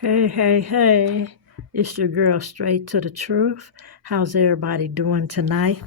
Hey, hey, hey. It's your girl, Straight to the Truth. How's everybody doing tonight?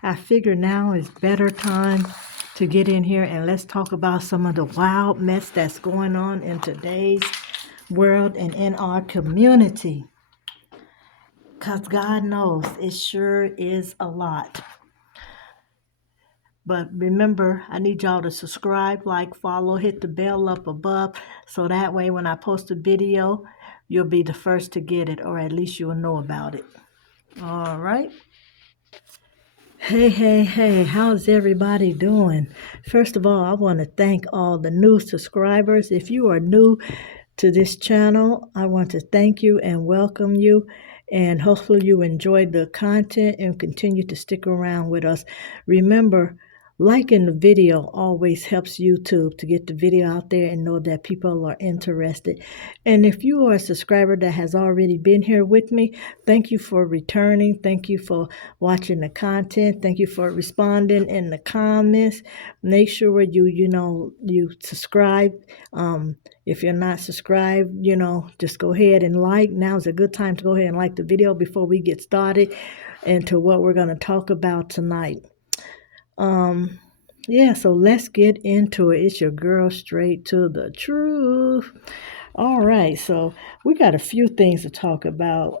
I figure now is better time to get in here and let's talk about some of the wild mess that's going on in today's world and in our community. Because God knows it sure is a lot. But remember, I need y'all to subscribe, like, follow, hit the bell up above so that way when I post a video, you'll be the first to get it, or at least you'll know about it. All right. Hey, hey, hey, how's everybody doing? First of all, I want to thank all the new subscribers. If you are new to this channel, I want to thank you and welcome you. And hopefully you enjoyed the content and continue to stick around with us. Remember, liking the video always helps YouTube to get the video out there and know that people are interested. And if you are a subscriber that has already been here with me, thank you for returning. Thank you for watching the content. Thank you for responding in the comments. Make sure you subscribe. If you're not subscribed, just go ahead and like. Now's a good time to go ahead and like the video before we get started into what we're going to talk about tonight. Yeah, so let's get into it. It's your girl, Straight to the Truth. All right, so we got a few things to talk about.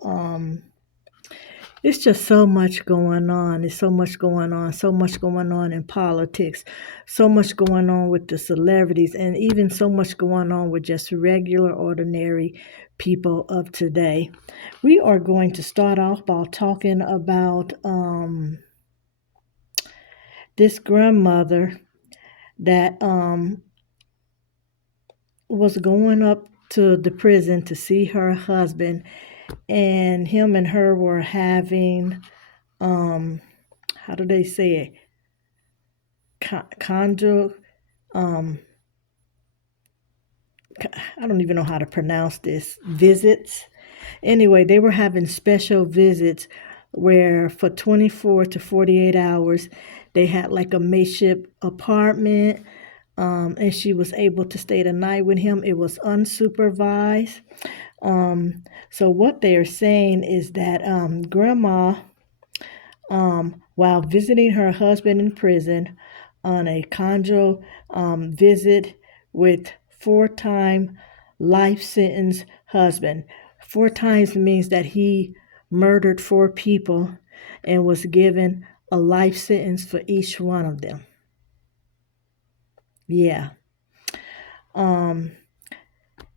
It's just so much going on. There's so much going on, so much going on in politics, so much going on with the celebrities, and even so much going on with just regular, ordinary people of today. We are going to start off by talking about this grandmother that was going up to the prison to see her husband, and him and her were having, how do they say it? Conjugal, I don't even know how to pronounce this, visits. Anyway, they were having special visits where for 24 to 48 hours, they had like a makeshift apartment, and she was able to stay the night with him. It was unsupervised. So what they're saying is that grandma, while visiting her husband in prison on a conjugal visit with four-time life sentence husband. 4 times means that he murdered 4 people and was given a life sentence for each one of them. Yeah.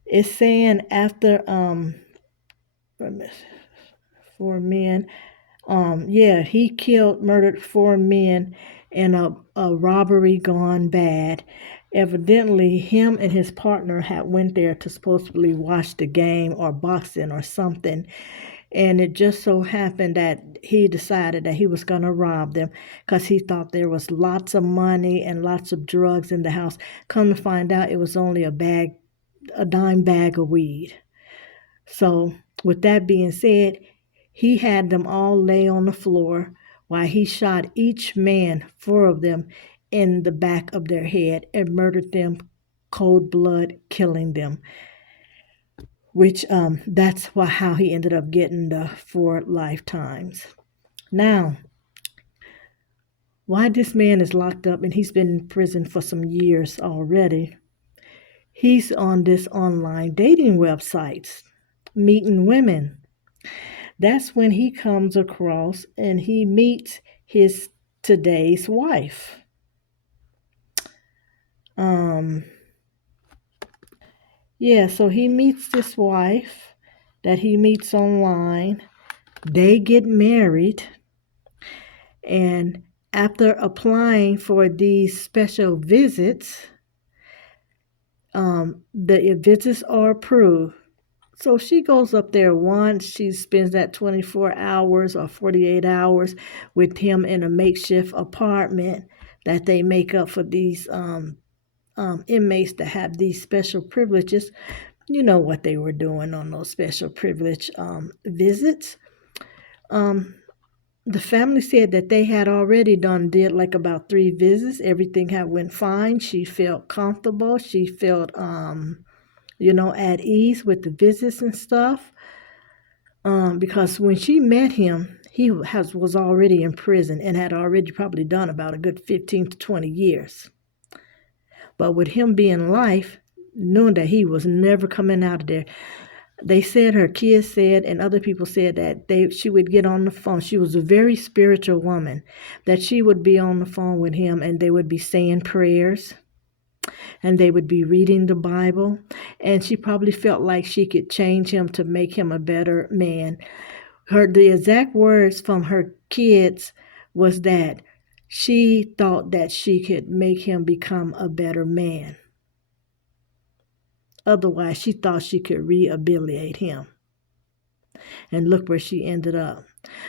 It's saying after 4 men. Yeah, he murdered 4 men in a robbery gone bad. Evidently, him and his partner had went there to supposedly watch the game or boxing or something. And it just so happened that he decided that he was going to rob them because he thought there was lots of money and lots of drugs in the house. Come to find out, it was only a dime bag of weed. So, with that being said, he had them all lay on the floor while he shot each man, 4 of them, in the back of their head and murdered them, cold blood, killing them. Which that's how he ended up getting the 4 lifetimes. Now, why this man is locked up and he's been in prison for some years already, he's on this online dating websites, meeting women. That's when he comes across and he meets his today's wife. Yeah, so he meets this wife that he meets online. They get married, and after applying for these special visits, the visits are approved. So she goes up there once. She spends that 24 hours or 48 hours with him in a makeshift apartment that they make up for these inmates that have these special privileges. You know what they were doing on those special privilege visits. The family said that they had already did like about 3 visits. Everything had went fine. She felt comfortable. She felt at ease with the visits and stuff. Because when she met him, he was already in prison and had already probably done about a good 15 to 20 years. But with him being life, knowing that he was never coming out of there, they said, her kids said, and other people said that she would get on the phone. She was a very spiritual woman, that she would be on the phone with him and they would be saying prayers and they would be reading the Bible. And she probably felt like she could change him to make him a better man. The exact words from her kids was that she thought that she could make him become a better man. Otherwise, she thought she could rehabilitate him. And look where she ended up.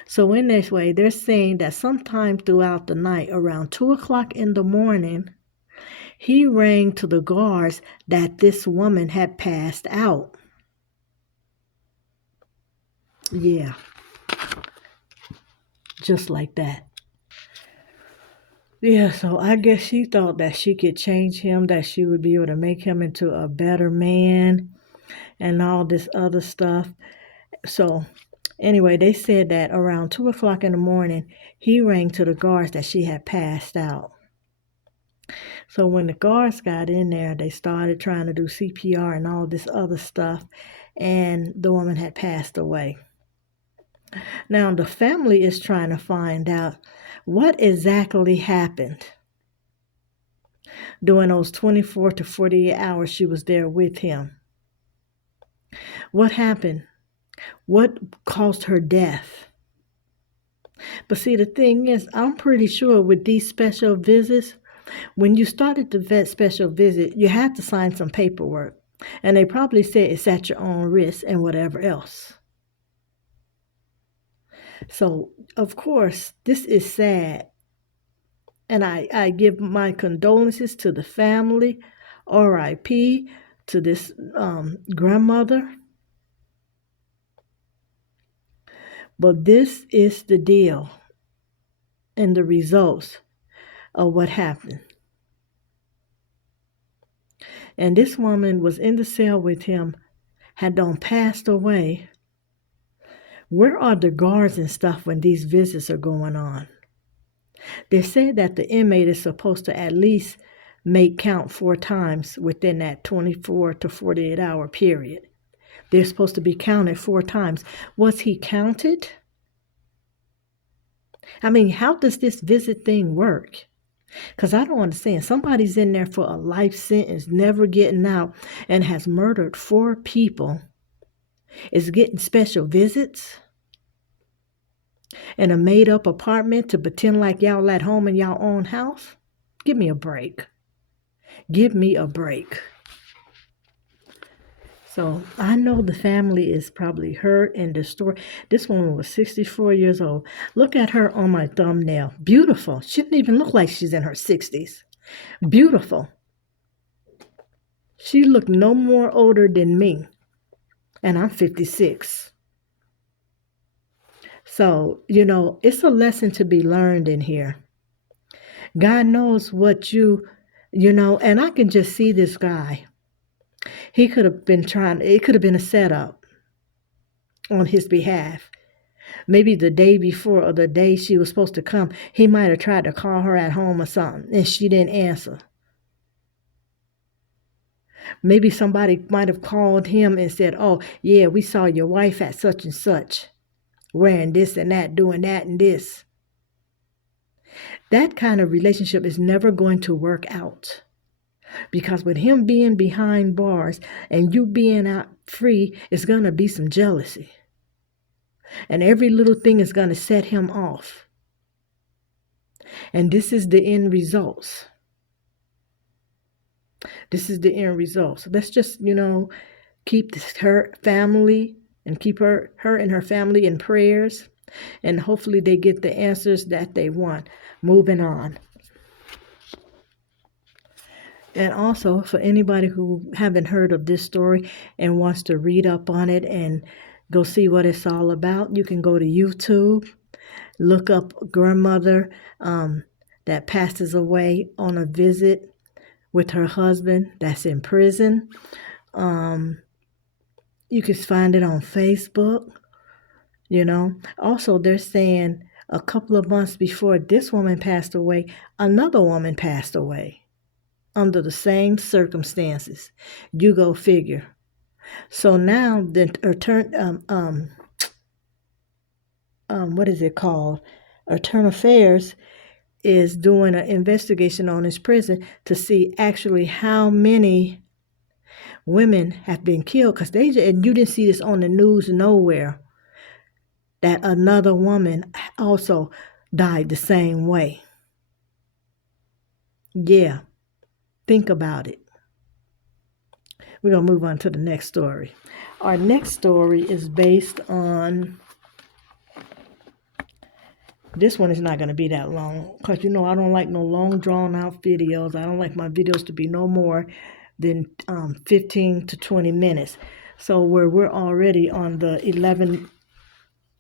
So in this way, they're saying that sometime throughout the night, around 2 o'clock in the morning, he rang to the guards that this woman had passed out. Yeah. Just like that. Yeah, so I guess she thought that she could change him, that she would be able to make him into a better man and all this other stuff. So anyway, they said that around 2 o'clock in the morning, he rang to the guards that she had passed out. So when the guards got in there, they started trying to do CPR and all this other stuff, and the woman had passed away. Now, the family is trying to find out what exactly happened during those 24 to 48 hours she was there with him. What happened? What caused her death? But see, the thing is, I'm pretty sure with these special visits, when you started the vet special visit, you had to sign some paperwork. And they probably said it's at your own risk and whatever else. So, of course, this is sad. And I give my condolences to the family, R.I.P. to this grandmother. But this is the deal and the results of what happened. And this woman was in the cell with him, had done passed away. Where are the guards and stuff when these visits are going on? They say that the inmate is supposed to at least make count 4 times within that 24 to 48 hour period. They're supposed to be counted 4 times. Was he counted? I mean, how does this visit thing work? Because I don't understand. Somebody's in there for a life sentence, never getting out, and has murdered 4 people, is getting special visits in a made-up apartment to pretend like y'all at home in y'all own house? Give me a break. Give me a break. So I know the family is probably hurt and distraught. This woman was 64 years old. Look at her on my thumbnail. Beautiful. She didn't even look like she's in her 60s. Beautiful. She looked no more older than me. And I'm 56. So, it's a lesson to be learned in here. God knows what and I can just see this guy. He could have been it could have been a setup on his behalf. Maybe the day before or the day she was supposed to come, he might have tried to call her at home or something, and she didn't answer. Maybe somebody might have called him and said, oh, yeah, we saw your wife at such and such, wearing this and that, doing that and this. That kind of relationship is never going to work out. Because with him being behind bars and you being out free, it's going to be some jealousy. And every little thing is going to set him off. And this is the end results. This is the end results. Let's just, keep her family and keep her and her family in prayers. And hopefully they get the answers that they want. Moving on. And also, for anybody who haven't heard of this story and wants to read up on it and go see what it's all about, you can go to YouTube, look up grandmother that passes away on a visit with her husband that's in prison. You can find it on Facebook, you know. Also, they're saying a couple of months before this woman passed away, another woman passed away under the same circumstances. You go figure. So now the what is it called? Return Affairs is doing an investigation on this prison to see actually how many women have been killed, because and you didn't see this on the news nowhere, that another woman also died the same way. Yeah, think about it. We're going to move on to the next story. Our next story is based on, this one is not going to be that long, because you know I don't like no long drawn out videos. I don't like my videos to be no more than 15 to 20 minutes. So we're already on the 11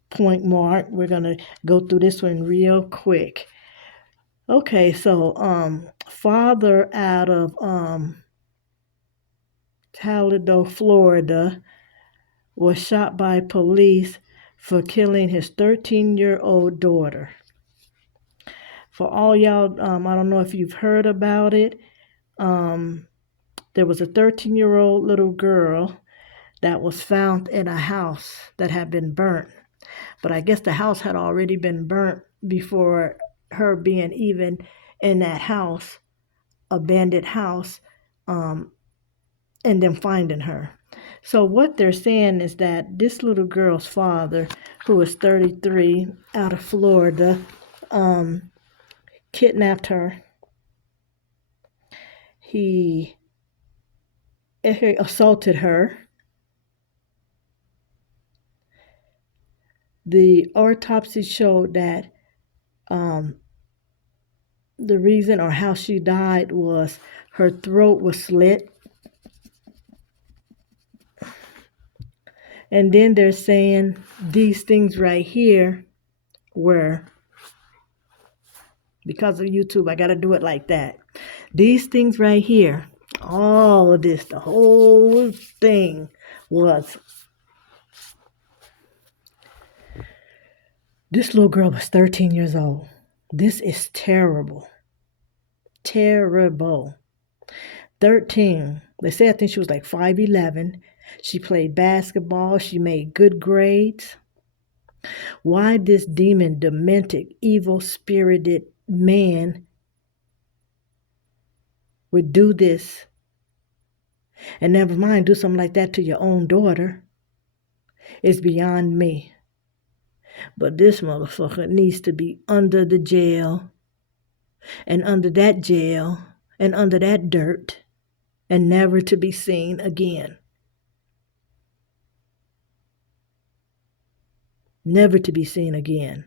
point mark, we're going to go through this one real quick. Okay, so father out of Toledo, Florida, was shot by police for killing his 13-year-old daughter. For all y'all, I don't know if you've heard about it. There was a 13-year-old little girl that was found in a house that had been burnt. But I guess the house had already been burnt before her being even in that house, abandoned house, and then finding her. So what they're saying is that this little girl's father, who is 33, out of Florida, kidnapped her. He assaulted her. The autopsy showed that the reason or how she died was her throat was slit. And then they're saying these things right here were, because of YouTube, I got to do it like that. These things right here, all of this, the whole thing was, this little girl was 13 years old. This is terrible. Terrible. 13. They say I think she was like 5'11". She played basketball. She made good grades. Why this demon, demented, evil-spirited man would do this, and never mind do something like that to your own daughter, is beyond me. But this motherfucker needs to be under the jail, and under that jail, and under that dirt, and never to be seen again. Never to be seen again.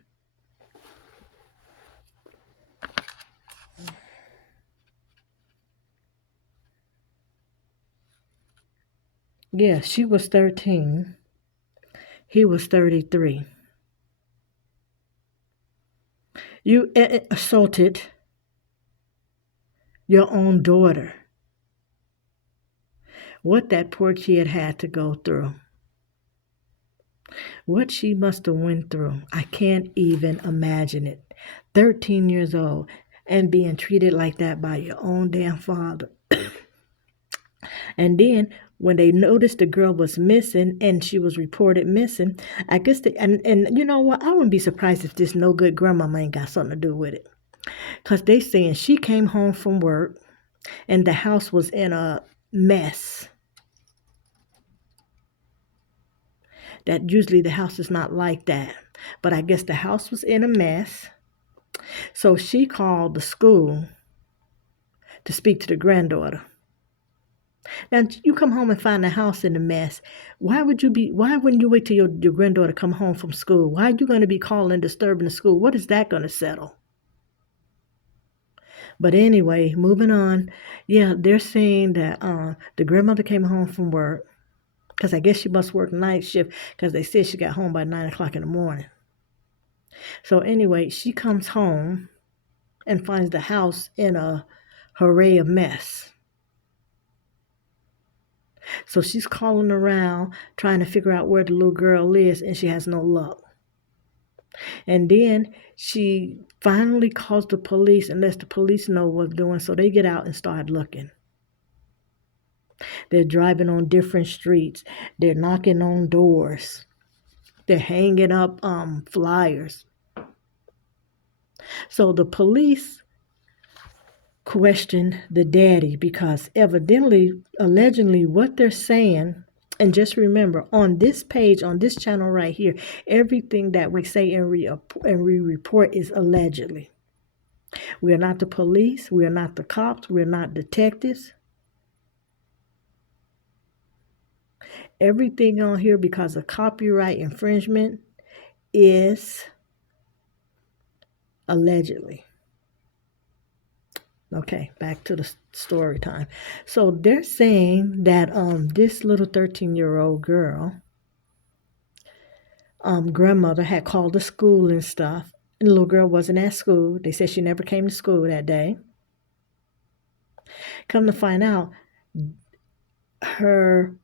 Yeah, she was 13. He was 33. You assaulted your own daughter. What that poor kid had to go through. What she must have went through. I can't even imagine it. 13 years old and being treated like that by your own damn father. And then when they noticed the girl was missing and she was reported missing, I guess and you know what? I wouldn't be surprised if this no good grandmama ain't got something to do with it. Because they saying she came home from work and the house was in a mess. That usually the house is not like that. But I guess the house was in a mess. So she called the school to speak to the granddaughter. Now you come home and find the house in a mess. Why wouldn't you wait till your granddaughter come home from school? Why are you going to be calling and disturbing the school? What is that going to settle? But anyway, moving on. Yeah, they're saying that the grandmother came home from work, because I guess she must work night shift, because they said she got home by 9 o'clock in the morning. So anyway, she comes home and finds the house in a hooray of mess. So she's calling around trying to figure out where the little girl is, and she has no luck. And then she finally calls the police and lets the police know what's doing, so they get out and start looking. They're driving on different streets. They're knocking on doors. They're hanging up flyers. So the police question the daddy because evidently, allegedly, what they're saying, and just remember, on this page, on this channel right here, everything that we say and we report is allegedly. We are not the police. We are not the cops. We are not detectives. Everything on here, because of copyright infringement, is allegedly. Okay, back to the story time. So they're saying that this little 13-year-old girl, grandmother had called the school and stuff, and the little girl wasn't at school. They said she never came to school that day. Come to find out, her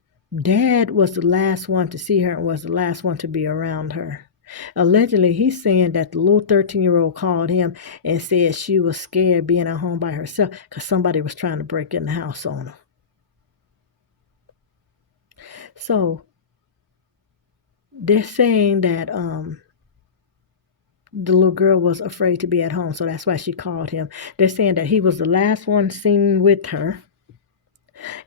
dad was the last one to see her and was the last one to be around her. Allegedly, he's saying that the little 13-year-old called him and said she was scared being at home by herself because somebody was trying to break in the house on her. So they're saying that the little girl was afraid to be at home, so that's why she called him. They're saying that he was the last one seen with her.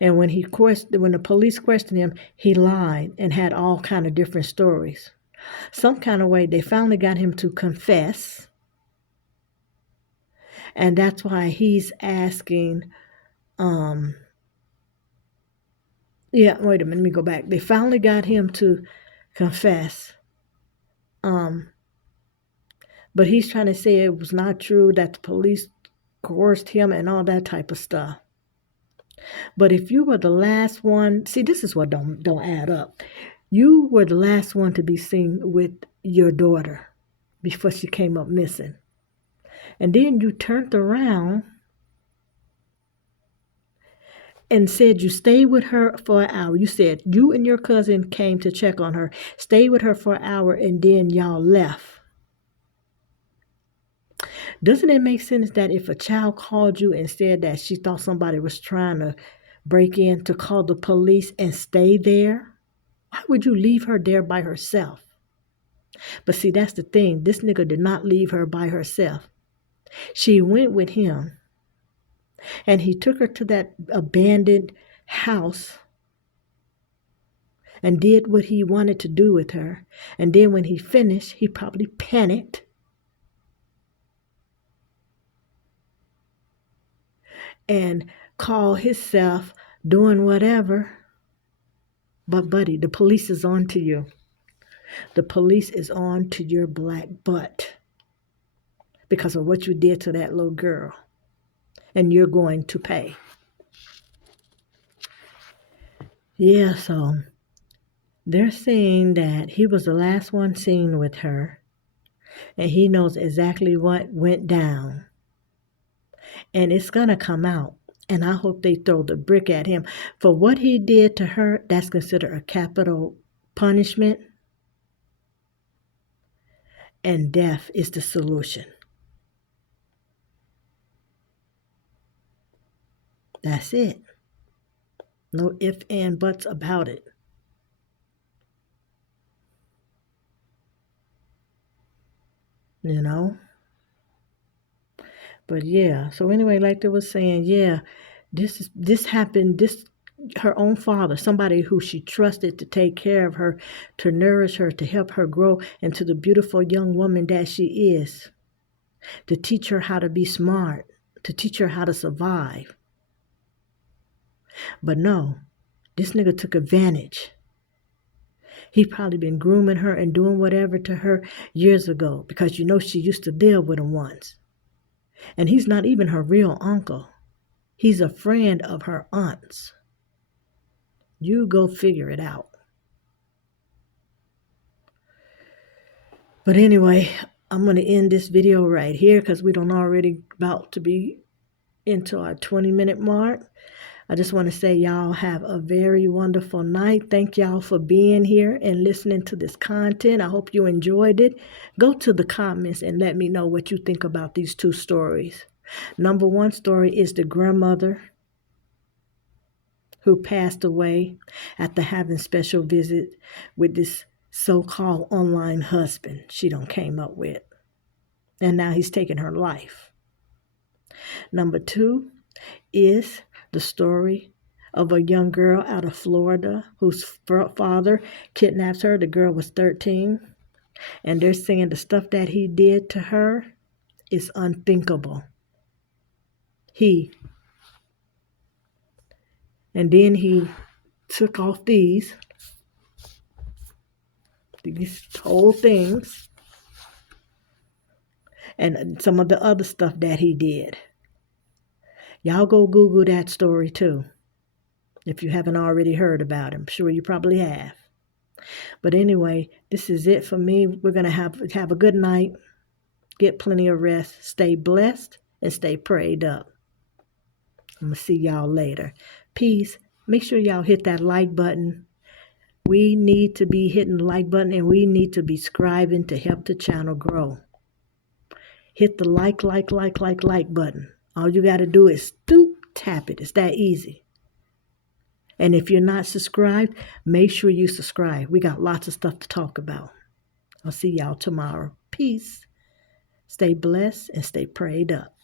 And when the police questioned him, he lied and had all kind of different stories. Some kind of way, they finally got him to confess. And that's why he's asking, wait a minute, let me go back. They finally got him to confess. But he's trying to say it was not true, that the police coerced him and all that type of stuff. But if you were the last one, see, this is what don't add up. You were the last one to be seen with your daughter before she came up missing. And then you turned around and said you stayed with her for an hour. You said you and your cousin came to check on her, stayed with her for an hour, and then y'all left. Doesn't it make sense that if a child called you and said that she thought somebody was trying to break in, to call the police and stay there? Why would you leave her there by herself? But see, that's the thing. This nigga did not leave her by herself. She went with him, and he took her to that abandoned house and did what he wanted to do with her. And then when he finished, he probably panicked and called himself doing whatever. But buddy, the police is on to you. The police is on to your black butt because of what you did to that little girl. And you're going to pay. Yeah, so they're saying that he was the last one seen with her. And he knows exactly what went down. And it's going to come out. And I hope they throw the brick at him. For what he did to her, that's considered a capital punishment. And death is the solution. That's it. No ifs and buts about it. You know? But yeah, so anyway, like they was saying, yeah, this happened, her own father, somebody who she trusted to take care of her, to nourish her, to help her grow into the beautiful young woman that she is, to teach her how to be smart, to teach her how to survive. But no, this nigga took advantage. He probably been grooming her and doing whatever to her years ago because you know she used to deal with him once. And he's not even her real uncle. He's a friend of her aunt's. You go figure it out. But anyway, I'm going to end this video right here because we don't already about to be into our 20-minute mark. I just want to say y'all have a very wonderful night. Thank y'all for being here and listening to this content. I hope you enjoyed it. Go to the comments and let me know what you think about these two stories. Number one story is the grandmother who passed away after having special visit with this so-called online husband she done came up with. And now he's taking her life. Number two is the story of a young girl out of Florida whose father kidnapped her. The girl was 13. And they're saying the stuff that he did to her is unthinkable. And then he took off these whole things and some of the other stuff that he did. Y'all go Google that story too, if you haven't already heard about him. I'm sure you probably have. But anyway, this is it for me. We're going to have a good night. Get plenty of rest. Stay blessed and stay prayed up. I'm going to see y'all later. Peace. Make sure y'all hit that like button. We need to be hitting the like button, and we need to be subscribing to help the channel grow. Hit the like button. All you got to do is tap it. It's that easy. And if you're not subscribed, make sure you subscribe. We got lots of stuff to talk about. I'll see y'all tomorrow. Peace. Stay blessed and stay prayed up.